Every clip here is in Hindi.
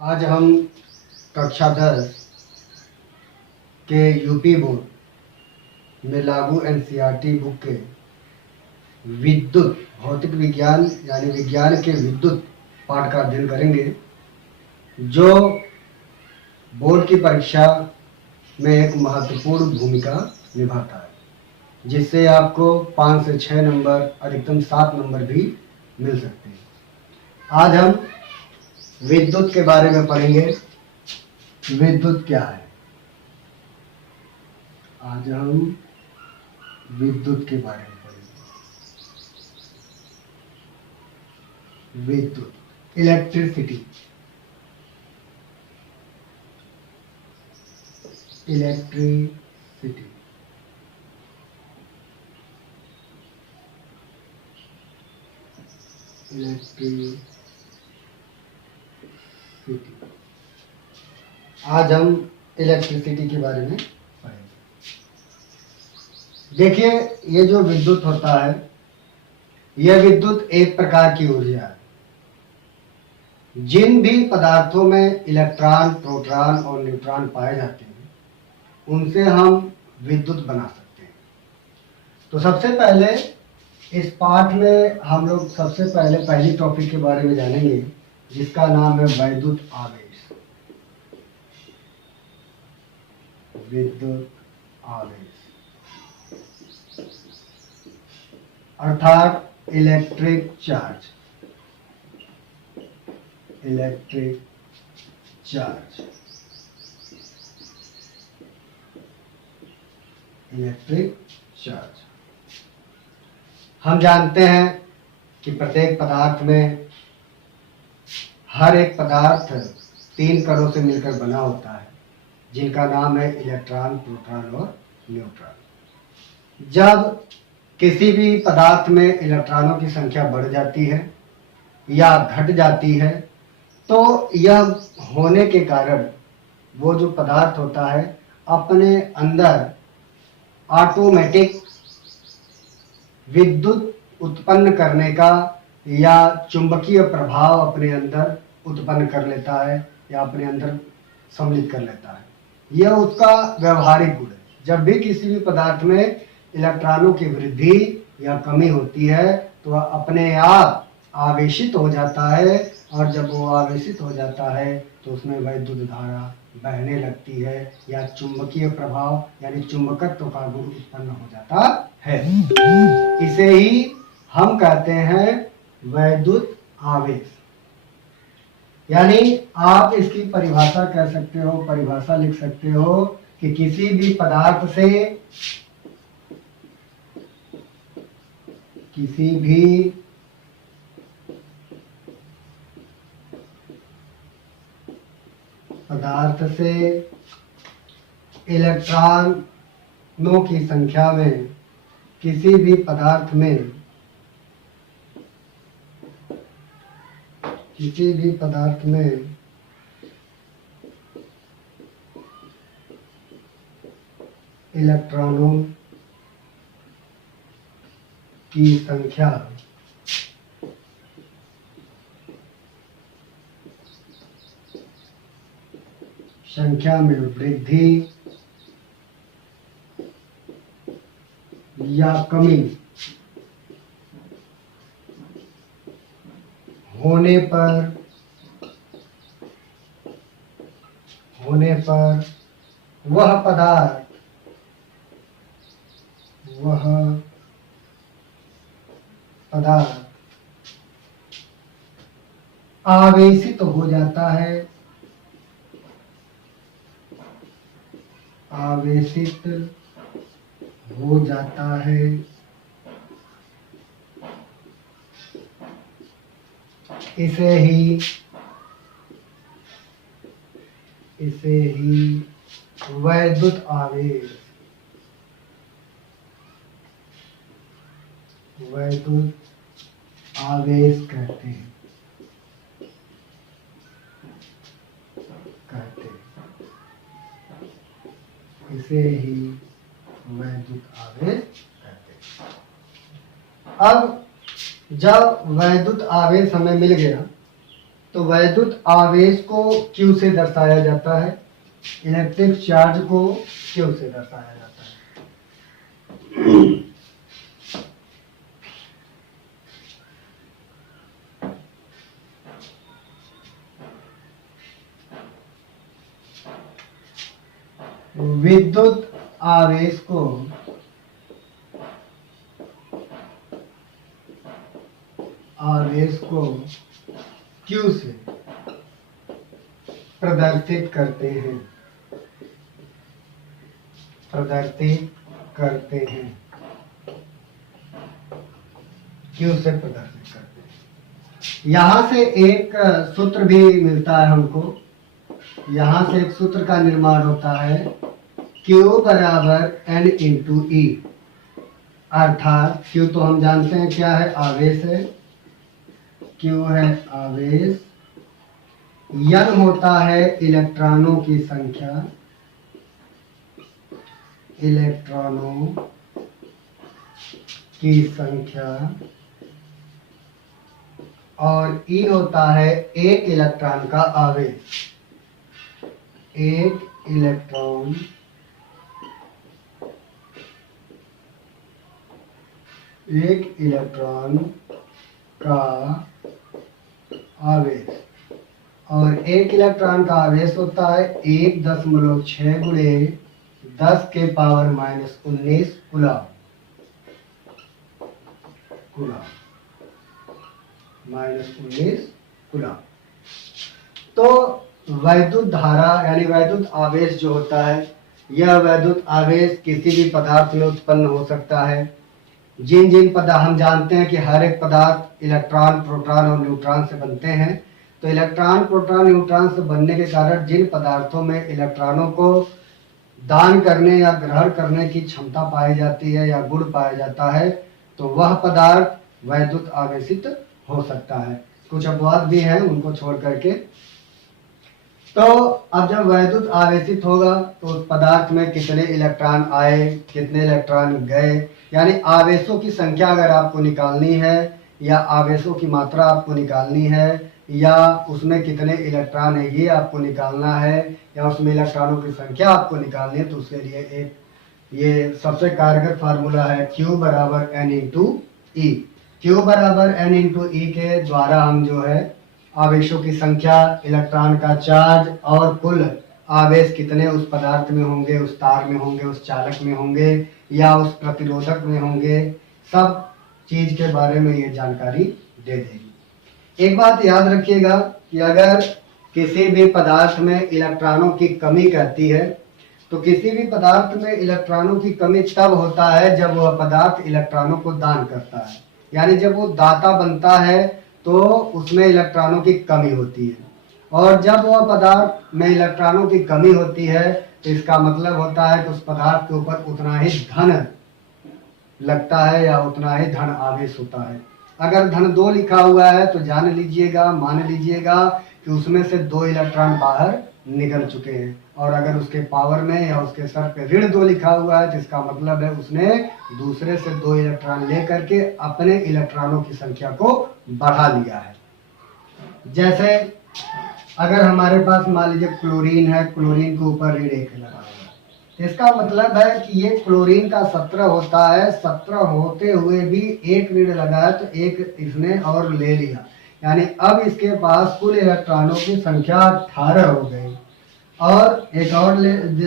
आज हम कक्षा 10 के यूपी बोर्ड में लागू एनसीईआरटी बुक के विद्युत भौतिक विज्ञान यानी विज्ञान के विद्युत पाठ का अध्ययन करेंगे, जो बोर्ड की परीक्षा में एक महत्वपूर्ण भूमिका निभाता है, जिससे आपको 5 से 6 नंबर, अधिकतम 7 नंबर भी मिल सकते हैं। आज हम विद्युत के बारे में पढ़ेंगे। विद्युत क्या है? आज हम विद्युत के बारे में पढ़ेंगे। विद्युत, इलेक्ट्रिसिटी, इलेक्ट्रिसिटी, इलेक्ट्रिसिटी। आज हम इलेक्ट्रिसिटी के बारे में पढ़ेंगे। देखिए, ये जो विद्युत होता है, यह विद्युत एक प्रकार की ऊर्जा है। जिन भी पदार्थों में इलेक्ट्रॉन, प्रोटॉन और न्यूट्रॉन पाए जाते हैं, उनसे हम विद्युत बना सकते हैं। तो सबसे पहले इस पाठ में हम लोग सबसे पहले पहली टॉपिक के बारे में जानेंगे, जिसका नाम है वैद्युत आवेश। विद्युत आवेश अर्थात electric charge. Electric charge, electric charge. हम जानते हैं कि प्रत्येक पदार्थ में, हर एक पदार्थ 3 कणों से मिलकर बना होता है, जिनका नाम है इलेक्ट्रॉन, प्रोटॉन और न्यूट्रॉन। जब किसी भी पदार्थ में इलेक्ट्रॉनों की संख्या बढ़ जाती है या घट जाती है, तो यह होने के कारण वो जो पदार्थ होता है अपने अंदर ऑटोमेटिक विद्युत उत्पन्न करने का या चुंबकीय प्रभाव अपने अंदर उत्पन्न कर लेता है या अपने अंदर सम्मिलित कर लेता है। यह उसका व्यवहारिक गुण है। जब भी किसी भी पदार्थ में इलेक्ट्रॉनों की वृद्धि या कमी होती है, तो वह अपने आप आवेशित हो जाता है, और जब वो आवेशित हो जाता है तो उसमें वैद्युत धारा बहने लगती है या चुंबकीय प्रभाव यानी चुंबकत्व का गुण उत्पन्न हो जाता है। इसे ही हम कहते हैं वैद्युत आवेश। यानी आप इसकी परिभाषा कह सकते हो, परिभाषा लिख सकते हो कि किसी भी पदार्थ से, किसी भी पदार्थ से इलेक्ट्रॉनों की संख्या में, किसी भी पदार्थ में, किसी भी पदार्थ में इलेक्ट्रॉनों की संख्या में वृद्धि या कमी होने पर वह पदार्थ आवेशित हो जाता है, आवेशित हो जाता है। इसे ही वैद्युत आवेश, वैद्युत आवेश कहते हैं। इसे ही वैद्युत आवेश कहते हैं। अब जब वैद्युत आवेश हमें मिल गया, तो वैद्युत आवेश को Q से दर्शाया जाता है, इलेक्ट्रिक चार्ज को Q से दर्शाया जाता है। विद्युत आवेश को Q से प्रदर्शित करते हैं, Q से प्रदर्शित करते हैं। यहां से एक सूत्र भी मिलता है हमको, यहां से एक सूत्र का निर्माण होता है, Q बराबर N इंटू E, अर्थात Q तो हम जानते हैं क्या है, आवेश है, Q है आवेश, N होता है इलेक्ट्रॉनों की संख्या, और E होता है एक इलेक्ट्रॉन का आवेश, एक इलेक्ट्रॉन का आवेश, और एक इलेक्ट्रॉन का आवेश होता है 1.6 गुणे 10 के पावर -19 कूलम, -19 कूलम। तो वैद्युत धारा यानी वैद्युत आवेश जो होता है, यह वैद्युत आवेश किसी भी पदार्थ में उत्पन्न हो सकता है। जिन पदार्थ हम जानते हैं कि हर एक पदार्थ इलेक्ट्रॉन, प्रोटॉन और न्यूट्रॉन से बनते हैं, तो इलेक्ट्रॉन, प्रोटॉन, न्यूट्रॉन से बनने के कारण जिन पदार्थों में इलेक्ट्रॉनों को दान करने या ग्रहण करने की क्षमता पाई जाती है या गुण पाया जाता है, तो वह पदार्थ वैद्युत आवेशित हो सकता है। कुछ अपवाद भी हैं, उनको छोड़ करके। तो अब जब वैद्युत आवेशित होगा तो उस पदार्थ में कितने इलेक्ट्रॉन आए, कितने इलेक्ट्रॉन गए, यानी आवेशों की संख्या अगर आपको निकालनी है, या आवेशों की मात्रा आपको निकालनी है, या उसमें कितने इलेक्ट्रॉन है ये आपको निकालना है, या उसमें इलेक्ट्रॉनों की संख्या आपको निकालनी है, तो उसके लिए एक ये सबसे कारगर फार्मूला है Q बराबर N इंटू E। Q बराबर N इंटू E के द्वारा हम जो है आवेशों की संख्या, इलेक्ट्रॉन का चार्ज और कुल आवेश कितने उस पदार्थ में होंगे, उस तार में होंगे, उस चालक में होंगे या उस प्रतिरोधक में होंगे, सब चीज के बारे में ये जानकारी दे देगी। एक बात याद रखिएगा कि अगर किसी भी पदार्थ में इलेक्ट्रॉनों की कमी कहती है, तो किसी भी पदार्थ में इलेक्ट्रॉनों की कमी तब होता है जब वह पदार्थ इलेक्ट्रॉनों को दान करता है, यानी जब वो दाता बनता है तो उसमें इलेक्ट्रॉनों की कमी होती है। और जब वह पदार्थ में इलेक्ट्रॉनों की कमी होती है तो इसका मतलब होता है कि उस पदार्थ के ऊपर उतना ही धन लगता है या उतना ही धन आवेश होता है। अगर धन 2 लिखा हुआ है तो जान लीजिएगा, मान लीजिएगा कि उसमें से 2 इलेक्ट्रॉन बाहर निकल चुके हैं, और अगर उसके पावर में या उसके सर पे ऋण 2 लिखा हुआ है तो इसका मतलब है उसने दूसरे से 2 इलेक्ट्रॉन लेकर के अपने इलेक्ट्रॉनों की संख्या को बढ़ा लिया है। जैसे अगर हमारे पास मान लीजिए क्लोरीन है, क्लोरीन के ऊपर ऋण 1 लगा हुआ है, इसका मतलब है कि ये क्लोरीन का 17 होता है, 17 होते हुए भी 1 ऋण लगा है तो 1 इसने और ले लिया, यानी अब इसके पास कुल इलेक्ट्रॉनों की संख्या 18 हो गई। और एक और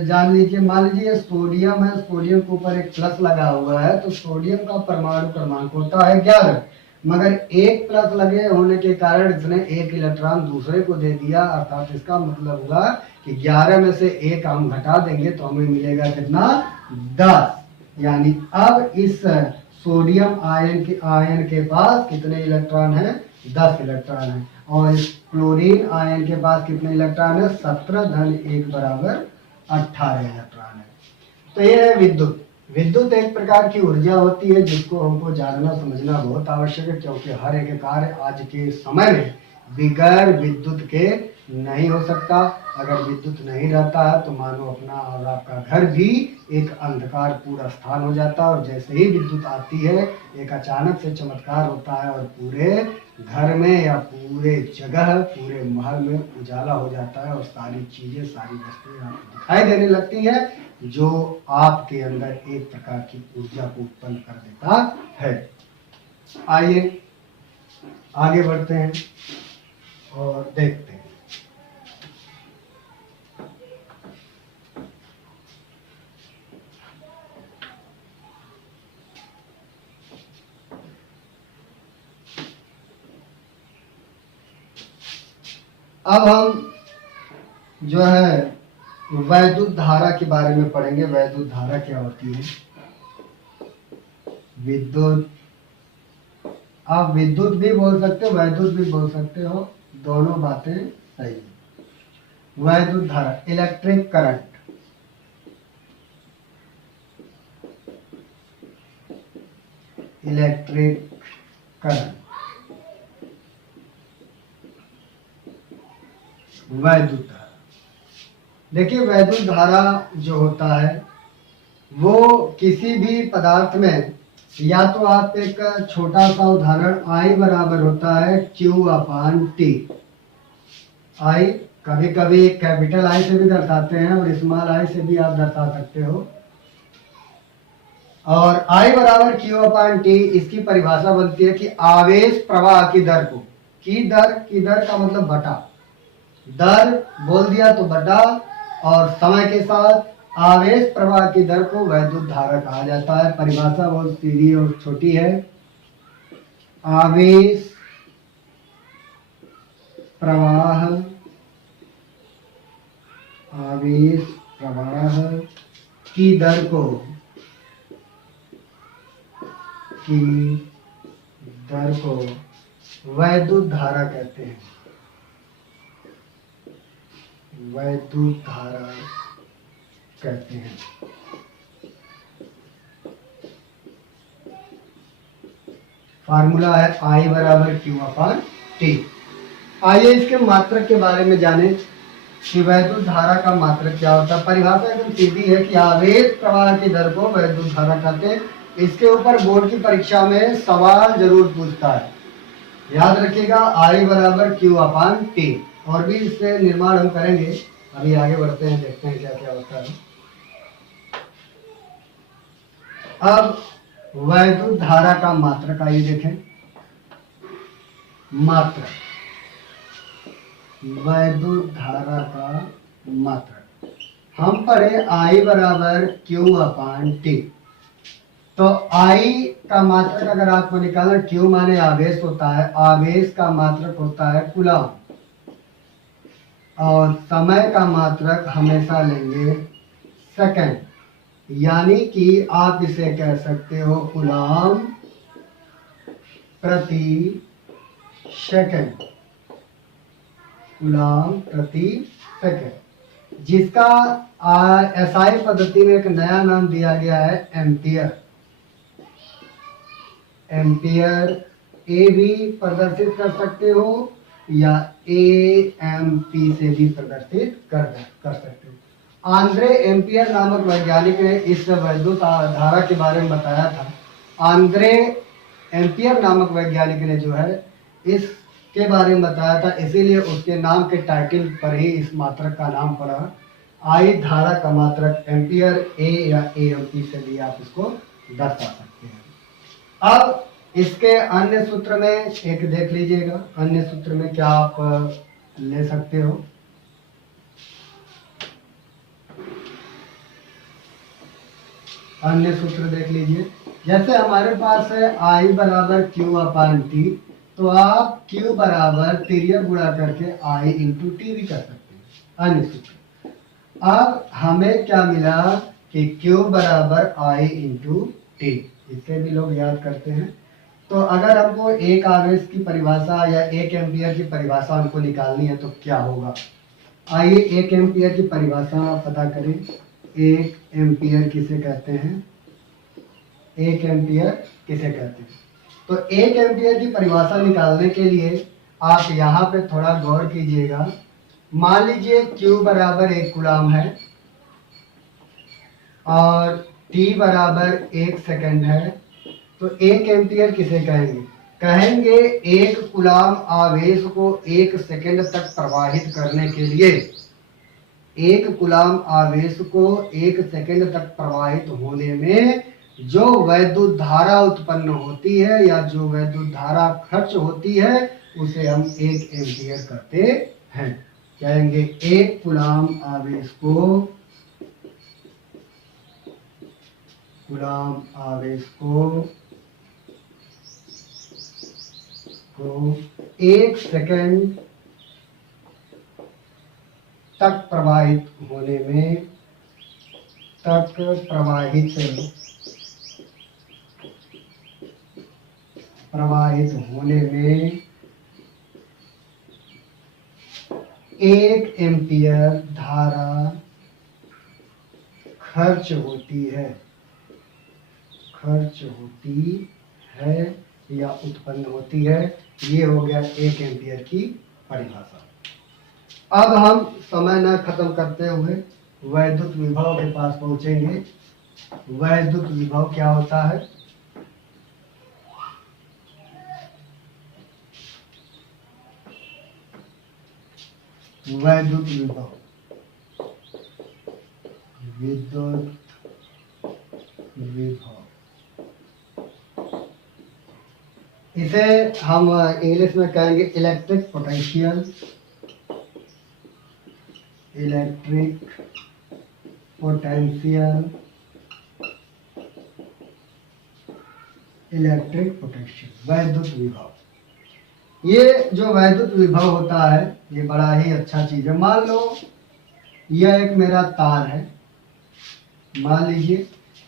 जान लीजिए, मान लीजिए सोडियम है, सोडियम के ऊपर एक प्लस लगा हुआ है, तो सोडियम का परमाणु क्रमांक होता है 11, मगर 1 प्लस लगे होने के कारण इसने 1 इलेक्ट्रॉन दूसरे को दे दिया, अर्थात इसका मतलब हुआ कि 11 में से 1 हम घटा देंगे तो हमें मिलेगा कितना, 10। यानी अब इस सोडियम आयन के पास कितने इलेक्ट्रॉन हैं, 10 इलेक्ट्रॉन है। और इस क्लोरीन आयन के पास कितने इलेक्ट्रॉन है, 17 धन 1 बराबर 18 इलेक्ट्रॉन है। तो ये है विद्युत। विद्युत एक प्रकार की ऊर्जा होती है जिसको हमको जानना समझना बहुत आवश्यक है, क्योंकि हर एक कार्य आज के समय में बिगैर विद्युत के नहीं हो सकता। अगर विद्युत नहीं रहता है तो मानो अपना और आपका घर भी एक अंधकार पूरा स्थान हो जाता है, और जैसे ही विद्युत आती है एक अचानक से चमत्कार होता है और पूरे घर में या पूरे जगह, पूरे महल में उजाला हो जाता है और सारी चीजें, सारी वस्तुएं आपको दिखाई देने लगती हैं, जो आपके अंदर एक प्रकार की ऊर्जा को उत्पन्न कर देता है। आइए आगे बढ़ते हैं और देखते हैं। अब हम जो है वैद्युत धारा के बारे में पढ़ेंगे। वैद्युत धारा क्या होती है? विद्युत, आप विद्युत भी बोल सकते हो, वैद्युत भी बोल सकते हो, दोनों बातें सही है। वैद्युत धारा, इलेक्ट्रिक करंट, इलेक्ट्रिक करंट, वैद्युत धारा। देखिए वैद्युत धारा जो होता है वो किसी भी पदार्थ में, या तो आप एक छोटा सा उदाहरण, I बराबर होता है Q/T। I कभी कभी कैपिटल I से भी दर्शाते हैं और स्मॉल I से भी आप दर्शा सकते हो। और I बराबर Q/T, इसकी परिभाषा बनती है कि आवेश प्रवाह की दर को, की दर का मतलब बटा, दर बोल दिया तो बटा, और समय के साथ आवेश प्रवाह की दर को वैद्युत धारा कहा जाता है। परिभाषा बहुत सीधी और छोटी है। आवेश प्रवाह, आवेश प्रवाह की दर को, की दर को वैद्युत धारा कहते हैं। वैद्युत धारा कहते हैं। फार्मूला है I बराबर Q/T। आइए इसके मात्रक के बारे में जानें कि वैद्युत धारा का मात्रक क्या होता है। परिभाषा एकदम सीधी है कि आवेश प्रवाह की दर को वैद्युत धारा कहते हैं। इसके ऊपर बोर्ड की परीक्षा में सवाल जरूर पूछता है, याद रखिएगा। I बराबर Q/T। और भी इससे निर्माण हम करेंगे। अभी आगे बढ़ते हैं, देखते हैं क्या क्या होता है। अब वैद्युत धारा का मात्रक आइए देखें। मात्रक, वैद्युत धारा का मात्रक हम पढ़े I बराबर Q/T। तो I का मात्रक अगर आपको निकालना, Q माने आवेश होता है, आवेश का मात्रक होता है कूलम, और समय का मात्रक हमेशा लेंगे सेकंड, यानी कि आप इसे कह सकते हो कूलम प्रति सेकंड, कूलम प्रति सेकंड, जिसका SI पद्धति में एक नया नाम दिया गया है एम्पियर। एम्पियर ए भी प्रदर्शित कर सकते हो या AMP से भी प्रदर्शित कर सकते हो। आंद्रे एम्पियर नामक वैज्ञानिक ने इस वैद्युत धारा के बारे में बताया था। आंद्रे एम्पियर नामक वैज्ञानिक ने जो है इसके बारे में बताया था, इसीलिए उसके नाम के टाइटल पर ही इस मात्रक का नाम पड़ा। I धारा का मात्रक एम्पियर, A या AMP से भी आप इसको दर्शा सकते हैं। अब इसके अन्य सूत्र में एक देख लीजिएगा। अन्य सूत्र में क्या आप ले सकते हो? अन्य सूत्र देख लीजिए। जैसे हमारे पास है I बराबर Q/T, तो आप Q बराबर तिर्यक गुणा करके I इंटू T भी कर सकते हैं। अन्य सूत्र। अब हमें क्या मिला कि Q बराबर I इंटू T, इसे भी लोग याद करते हैं। तो अगर हमको एक आवेश की परिभाषा या एक एम्पियर की परिभाषा हमको निकालनी है तो क्या होगा? आइए एक एम्पियर की परिभाषा पता करें। एक एम्पियर किसे कहते हैं? एक एम्पियर किसे कहते हैं? तो एक एम्पियर की परिभाषा निकालने के लिए आप यहाँ पे थोड़ा गौर कीजिएगा। मान लीजिए Q बराबर 1 कूलाम है और T बराबर 1 सेकंड है, तो 1 एम्पियर किसे कहेंगे? कहेंगे 1 कूलाम आवेश को 1 सेकंड तक प्रवाहित करने के लिए, 1 कूलाम आवेश को 1 सेकंड तक प्रवाहित होने में जो वैद्युत धारा उत्पन्न होती है या जो वैद्युत धारा खर्च होती है उसे हम 1 एम्पियर कहते हैं। कहेंगे 1 कूलाम आवेश को 1 सेकंड तक प्रवाहित होने में एक एम्पियर धारा खर्च होती है या उत्पन्न होती है। ये हो गया 1 एम्पियर की परिभाषा। अब हम समय न खत्म करते हुए वैद्युत विभव के पास पहुंचेंगे। वैद्युत विभव क्या होता है? वैद्युत विभव, इसे हम इंग्लिश में कहेंगे इलेक्ट्रिक पोटेंशियल। वैद्युत विभव। ये जो वैद्युत विभव होता है ये बड़ा ही अच्छा चीज है। मान लो यह एक मेरा तार है, मान लीजिए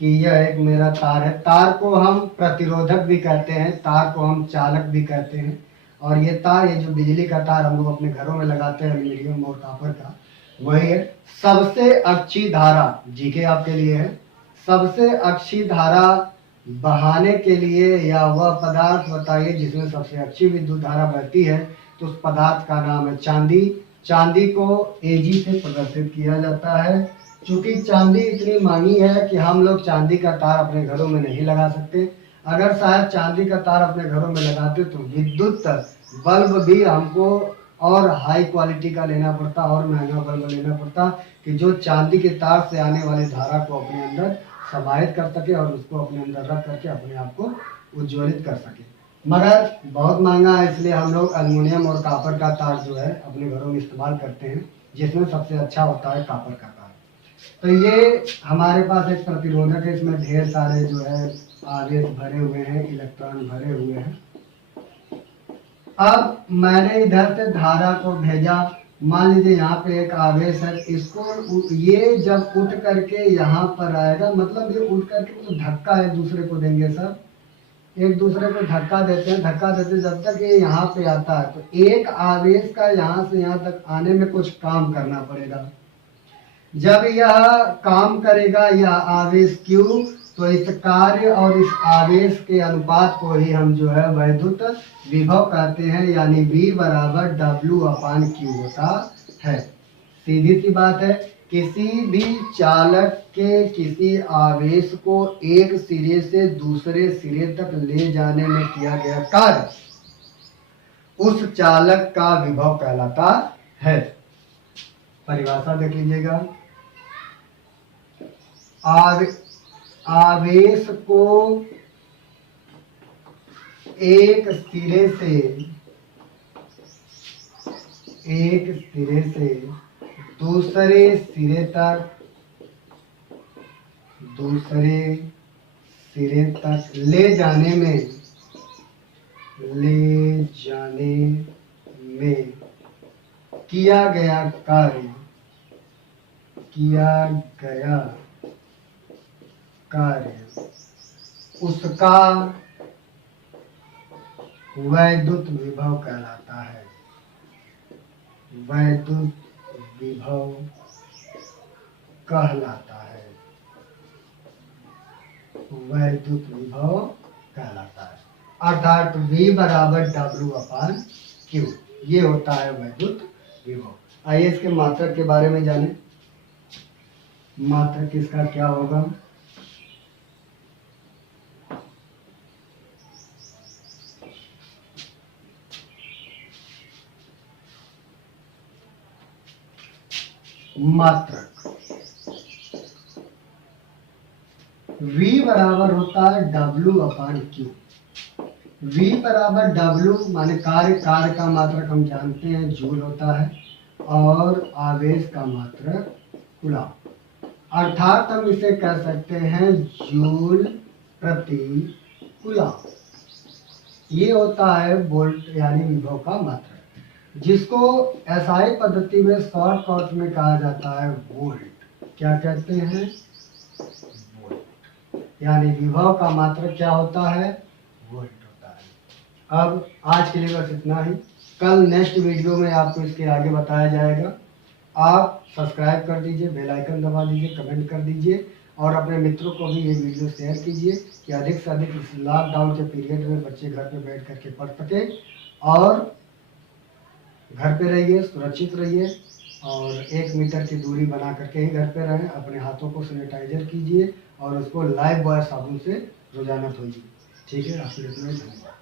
कि यह एक मेरा तार है। तार को हम प्रतिरोधक भी कहते हैं, तार को हम चालक भी कहते हैं। और ये तार, ये जो बिजली का तार हम लोग अपने घरों में लगाते हैं एल्यूमिनियम और कॉपर का, वही है। सबसे अच्छी धारा, जीके आपके लिए है, सबसे अच्छी धारा बहाने के लिए या वह पदार्थ बताइए जिसमें सबसे अच्छी विद्युत धारा बहती है, तो उस पदार्थ का नाम है चांदी। चांदी को Ag से प्रदर्शित किया जाता है। चूंकि चांदी इतनी महंगी है कि हम लोग चांदी का तार अपने घरों में नहीं लगा सकते। अगर शायद चांदी का तार अपने घरों में लगाते तो विद्युत बल्ब भी हमको और हाई क्वालिटी का लेना पड़ता, और महंगा बल्ब लेना पड़ता, कि जो चांदी के तार से आने वाली धारा को अपने अंदर समाहित कर सके और उसको अपने अंदर रख करके अपने आप को उज्ज्वलित कर सके। मगर बहुत महंगा है, इसलिए हम लोग एल्युमिनियम और कॉपर का तार जो है अपने घरों में इस्तेमाल करते हैं, जिसमें सबसे अच्छा होता है कॉपर का तार। तो ये हमारे पास एक प्रतिरोधक है, इसमें ढेर सारे जो है आवेश भरे हुए हैं, इलेक्ट्रॉन भरे हुए हैं। अब मैंने इधर से धारा को भेजा, मान लीजिए यहाँ पे एक आवेश है, इसको ये जब उठ करके यहाँ पर आएगा, मतलब ये उठ करके तो धक्का एक दूसरे को देंगे, सब एक दूसरे को धक्का देते हैं, जब तक ये यहाँ पे आता है तो एक आवेश का यहाँ से यहाँ तक आने में कुछ काम करना पड़ेगा। जब यह काम करेगा यह आवेश Q, तो इस कार्य और इस आवेश के अनुपात को ही हम जो है वैद्युत विभव कहते हैं, यानी V बराबर W/Q होता है। सीधी सी बात है, किसी भी चालक के किसी आवेश को एक सिरे से दूसरे सिरे तक ले जाने में किया गया कार्य उस चालक का विभव कहलाता है। परिभाषा देख लीजिएगा। आवेश को एक सिरे से दूसरे सिरे तक ले जाने में किया गया कार्य उसका वैद्युत विभव कहलाता है। वैद्युत विभव कहलाता है। अर्थात V बराबर W/Q Q। ये होता है वैद्युत विभव। आइए इसके मात्रक के बारे में जानें। मात्रक इसका क्या होगा? मात्रक V बराबर होता है W/Q। V बराबर W माने कार्य का मात्रक हम जानते हैं जूल होता है, और आवेश का मात्रक कूलम्ब। अर्थात हम इसे कह सकते हैं जूल प्रति कूलम्ब। ये होता है वोल्ट यानी विभव का मात्रक, जिसको एसआई पद्धति में शॉर्टकट में कहा जाता है वोल्ट। क्या कहते हैं? वोल्ट। यानी विभव का मात्रक क्या होता है? वोल्ट होता है। अब आज के लिए बस इतना ही। कल नेक्स्ट वीडियो में आपको इसके आगे बताया जाएगा। आप सब्सक्राइब कर दीजिए, बेल आइकन दबा दीजिए, कमेंट कर दीजिए, और अपने मित्रों को भी ये वीडियो शेयर कीजिए कि अधिक से अधिक इस लॉकडाउन के पीरियड में बच्चे घर पे बैठ करके पढ़ सके। और घर पे रहिए, सुरक्षित रहिए, और 1 मीटर की दूरी बना करके ही घर पे रहें। अपने हाथों को सैनिटाइजर कीजिए और उसको लाइफ बॉय साबुन से रोजाना धोइए। ठीक है, आपके लिए धन्यवाद।